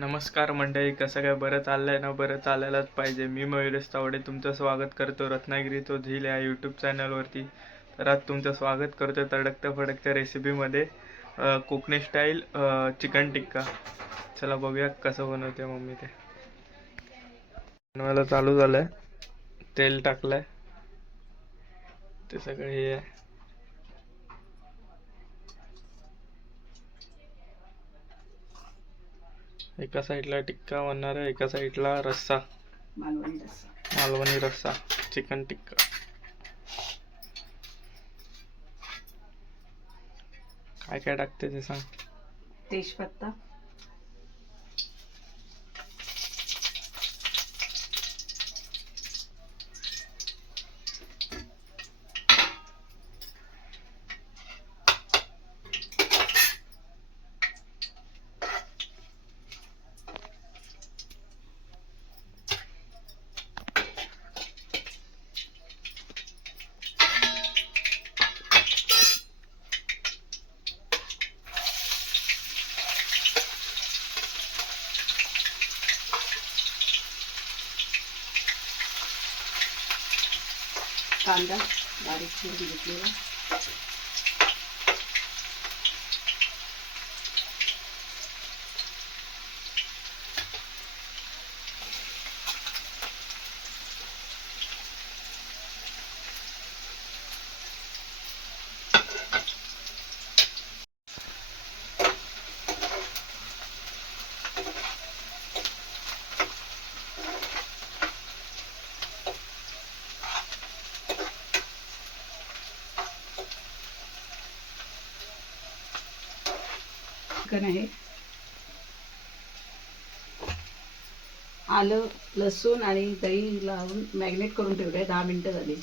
नमस्कार मंडळी, कसं काय? बरं चाललंय ना? बरं चालायलाच पाहिजे. मी मयुरेश तावडे तुमचं स्वागत करतो रत्नागिरी तो झील या यूट्यूब चॅनलवरती. तर आज तुमचं स्वागत करतो तडकत्या फडकत्या रेसिपीमध्ये, कोकणी स्टाईल चिकन टिक्का. चला बघूया कसं बनवते मम्मी ते. बनवायला चालू झालंय, तेल टाकलंय, ते सगळे हे आहे. एका साईडला टिक्का बनणार आहे, एका साईडला रस्सा, मालवणी रस्सा चिकन टिक्का. काय काय टाकते ते सांग. तेजपत्ता, कांदा बारीक चिरून घेतलेला, चिकन आहे, आलं लसूण आणि दही लावून मॅग्नेट करून ठेवलंय. 10 मिनिटं झाली.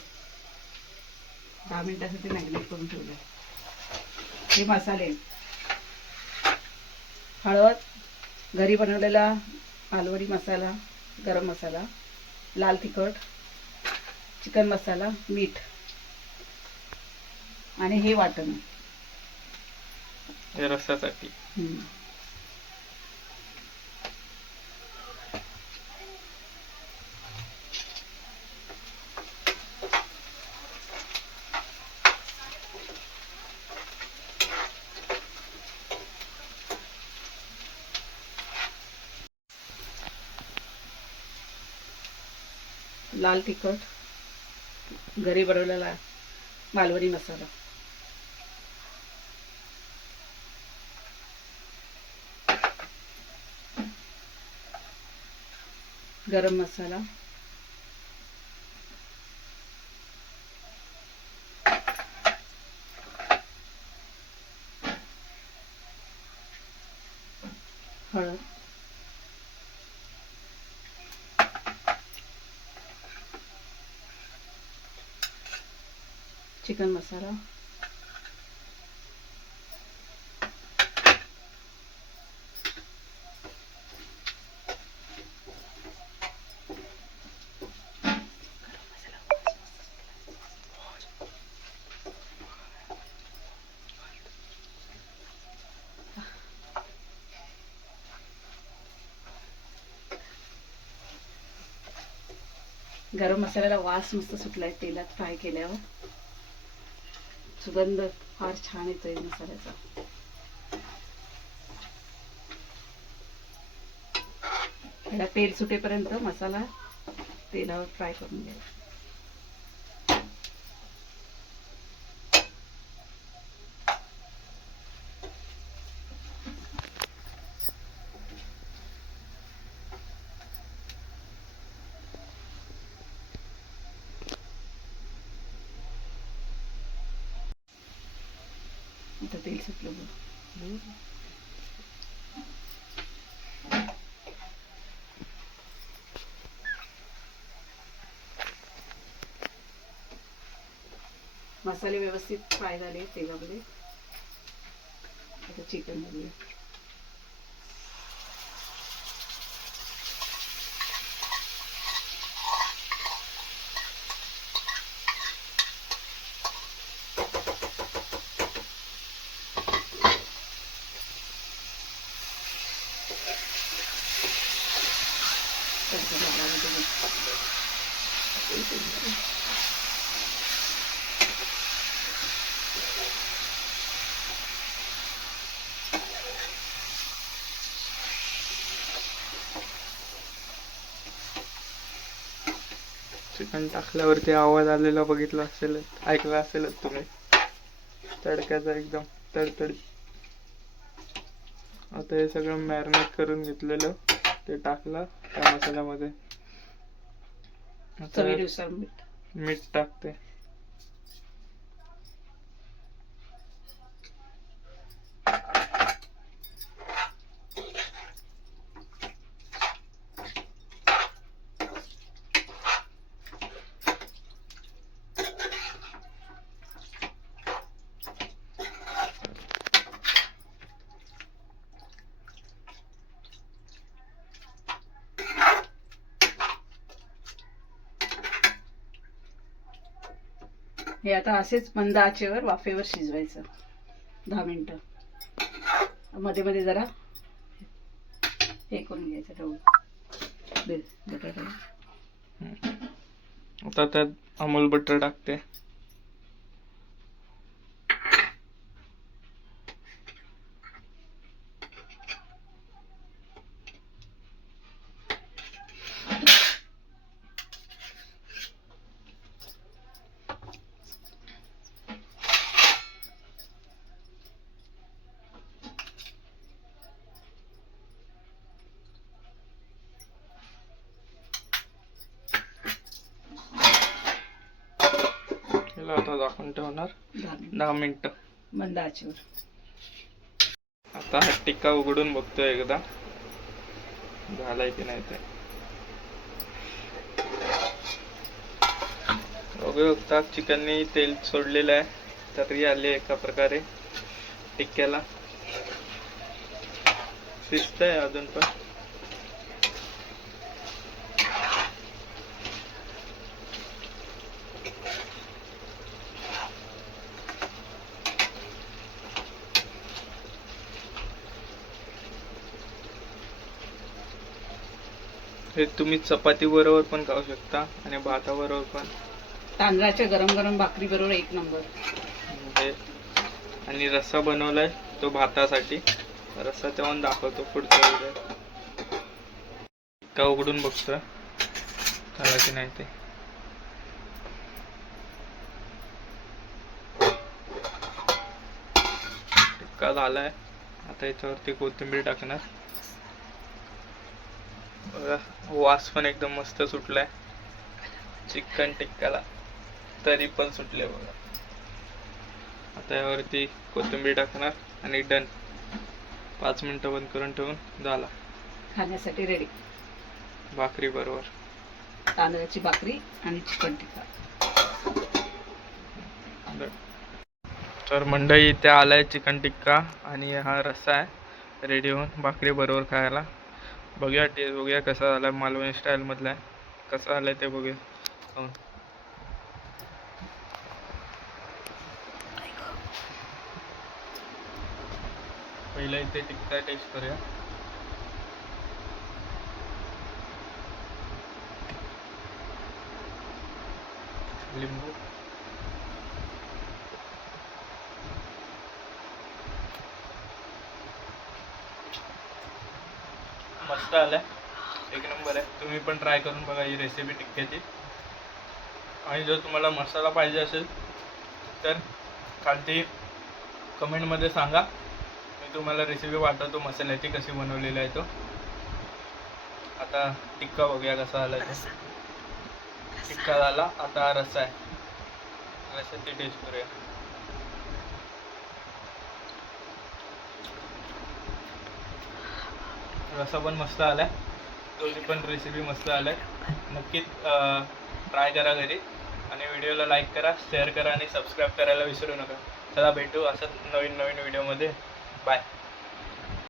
10 मिनिटासाठी मॅग्नेट करून ठेवलंय. हे मसाले: हळद, घरी बनवलेला मालवणी मसाला, गरम मसाला, लाल तिखट, चिकन मसाला, मीठ आणि हे वाटण हे रस्स्यासाठी. लाल तिखट, घरी बनवलेला मालवणी मसाला, गरम मसाला, हळद, चिकन मसाला, गरम मसाल्याला वास मस्त सुटलाय तेलात फ्राय केल्यावर. सुगंध फार छान येतोय मसाल्याचा. ह्याला तेल सुटेपर्यंत मसाला तेलावर फ्राय करून घ्यायचा. आता तेल सुटलं बघ. मसाले व्यवस्थित फ्राय झाले तेलामध्ये. आता चिकन घालूया. तडका झाला म्हणजे मग. चिकन टाकल्यावरती आवाज आलेला बघितला असेल, ऐकला असेलच तुम्ही, तडक्याचा एकदम तडतडीत. आता हे सगळं मॅरिनेट करून घेतलेलं ते टाकलं त्या मसाल्यामध्ये. आता चवीनुसार मीठ. मीठ टाकते. हे आता असेच मंद आचेवर वाफेवर शिजवायचं 10 मिनिटं. मध्ये मध्ये जरा हे करून घ्यायचं ढवळून बटाटा. आता त्यात अमूल बटर टाकते. याला आता झाकून ठेवणार 10 मिनिटं मंद आचेवर. आता हा टिक्का उघडून बघतोय एकदा झालाय की नाही ते. बघू शकता चिकननी तेल सोडलेलं आहे, तरी आले एका प्रकारे टिक्क्याला. शिजतंय अजून पण. हे तुम्ही चपाती बरोबर पण खाऊ शकता आणि भाताबरोबर पण. तांदळाच्या गरम गरम भाकरी बरोबर एक नंबर. हे आणि रस्सा बनवलाय तो भातासाठी. रस्सा तेव्हा दाखवतो पुढच्या व्हिडिओत. टिक्का उघडून बघतोय झाला की नाही ते. टिक्का झालाय. आता याच्यावरती कोथिंबीर टाकणार. बघा वास पण एकदम मस्त सुटलाय चिकन टिक्काला, तरी पण सुटले बघा. आता यावरती कोथिंबीर टाकणार आणि डन. 5 मिनिटं बंद करून ठेवून झाला. खाण्यासाठी रेडी. भाकरी बरोबर. तांदळाची भाकरी आणि चिकन टिक्का. तर मंडळी इथे आलाय चिकन टिक्का आणि हा रस्सा आहे रेडी होऊन भाकरी बरोबर खायला. बघूया टेस्ट, बघूया कसा झाला. मालवणी स्टाईल मधला आहे, कसा आलाय ते बघूया. पहिला इथे टिक्का टेस्ट करूया. लिंबू. मस्त आलाय, एक नंबर आहे. तुम्ही पण ट्राय करून बघा ही रेसिपी टिक्क्याची. आणि जर तुम्हाला मसाला पाहिजे असेल तर खालती कमेंटमध्ये सांगा, मी तुम्हाला रेसिपी पाठवतो मसाल्याची कशी बनवलेली आहे तो. आता टिक्का बघूया कसा आला तो. टिक्का झाला. आता रस्सा आहे, रस्साची टेस्ट करूया. रस्सा पण मस्त आलाय, दोन्ही पण रेसिपी मस्त आलाय. नक्कीच ट्राय करा घरी आणि व्हिडिओला लाईक करा, शेअर करा आणि सबस्क्राईब करायला विसरू नका. चला भेटू असंच नवीन नवीन व्हिडिओमध्ये. बाय.